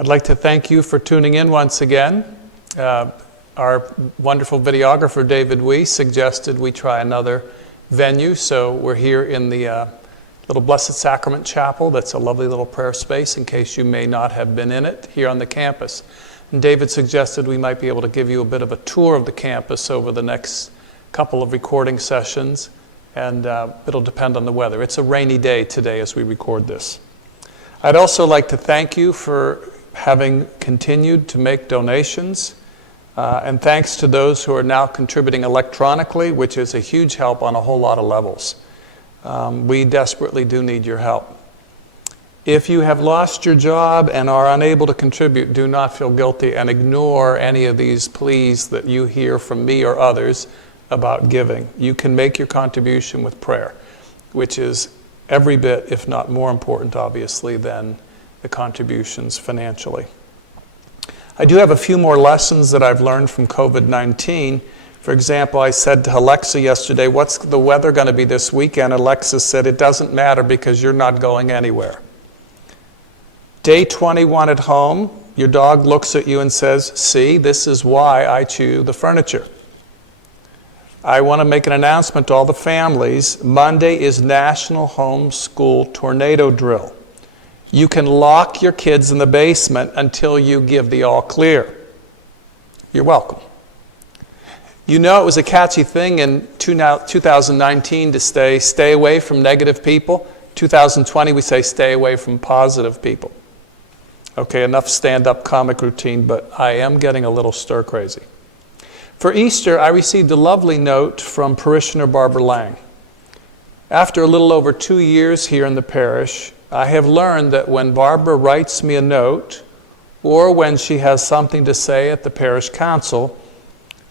I'd like to thank you for tuning in once again. Our wonderful videographer, David Wee, suggested we try another venue, so we're here in the little Blessed Sacrament Chapel. That's a lovely little prayer space in case you may not have been in it here on the campus. And David suggested we might be able to give you a bit of a tour of the campus over the next couple of recording sessions, and it'll depend on the weather. It's a rainy day today as we record this. I'd also like to thank you for having continued to make donations, and thanks to those who are now contributing electronically, which is a huge help on a whole lot of levels. We desperately do need your help. If you have lost your job and are unable to contribute, do not feel guilty and ignore any of these pleas that you hear from me or others about giving. You can make your contribution with prayer, which is every bit, if not more important, obviously, than the contributions financially. I do have a few more lessons that I've learned from COVID-19. For example, I said to Alexa yesterday, "What's the weather going to be this weekend?" Alexa said, "It doesn't matter because you're not going anywhere." Day 21 at home, your dog looks at you and says, "See, this is why I chew the furniture." I want to make an announcement to all the families. Monday is National Homeschool Tornado Drill. You can lock your kids in the basement until you give the all clear. You're welcome. You know it was a catchy thing in 2019 to stay away from negative people. 2020 we say stay away from positive people. Okay, enough stand-up comic routine, but I am getting a little stir-crazy. For Easter, I received a lovely note from parishioner Barbara Lang. After a little over 2 years here in the parish, I have learned that when Barbara writes me a note, or when she has something to say at the parish council,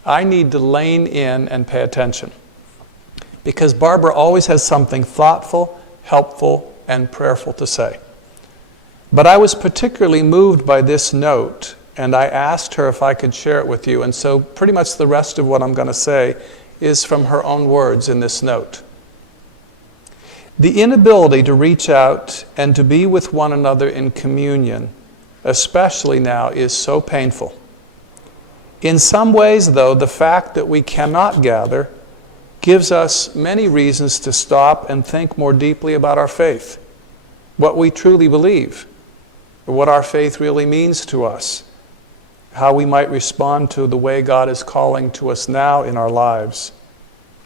I need to lean in and pay attention. Because Barbara always has something thoughtful, helpful, and prayerful to say. But I was particularly moved by this note, and I asked her if I could share it with you, and so pretty much the rest of what I'm going to say is from her own words in this note. The inability to reach out and to be with one another in communion, especially now, is so painful. In some ways, though, the fact that we cannot gather gives us many reasons to stop and think more deeply about our faith, what we truly believe, or what our faith really means to us, how we might respond to the way God is calling to us now in our lives,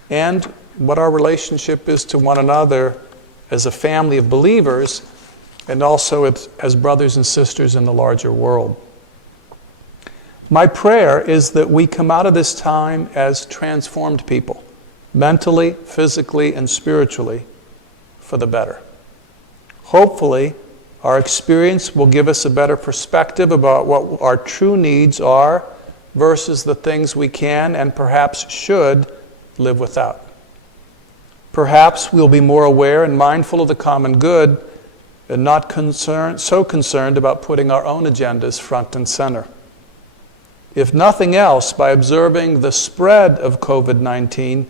and what our relationship is to one another as a family of believers, and also as brothers and sisters in the larger world. My prayer is that we come out of this time as transformed people, mentally, physically, and spiritually, for the better. Hopefully, our experience will give us a better perspective about what our true needs are versus the things we can and perhaps should live without. Perhaps we'll be more aware and mindful of the common good and not so concerned about putting our own agendas front and center. If nothing else, by observing the spread of COVID-19,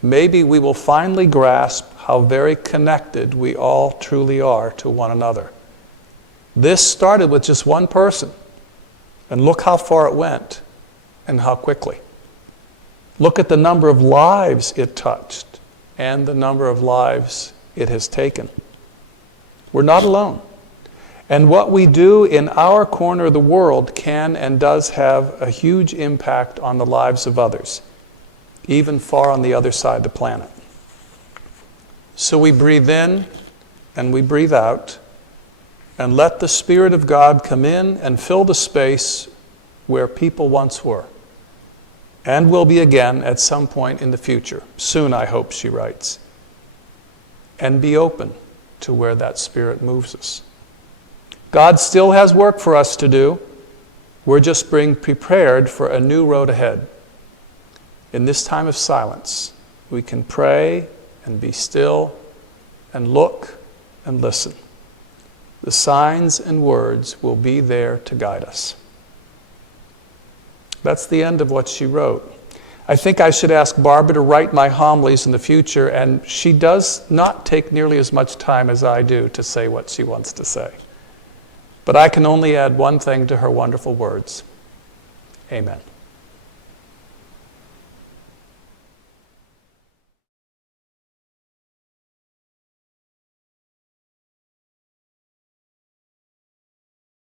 maybe we will finally grasp how very connected we all truly are to one another. This started with just one person, and look how far it went and how quickly. Look at the number of lives it touched and the number of lives it has taken. We're not alone. And what we do in our corner of the world can and does have a huge impact on the lives of others, even far on the other side of the planet. So we breathe in and we breathe out, and let the Spirit of God come in and fill the space where people once were, and will be again at some point in the future. Soon, I hope, she writes. And be open to where that Spirit moves us. God still has work for us to do. We're just being prepared for a new road ahead. In this time of silence, we can pray and be still and look and listen. The signs and words will be there to guide us. That's the end of what she wrote. I think I should ask Barbara to write my homilies in the future, and she does not take nearly as much time as I do to say what she wants to say. But I can only add one thing to her wonderful words. Amen.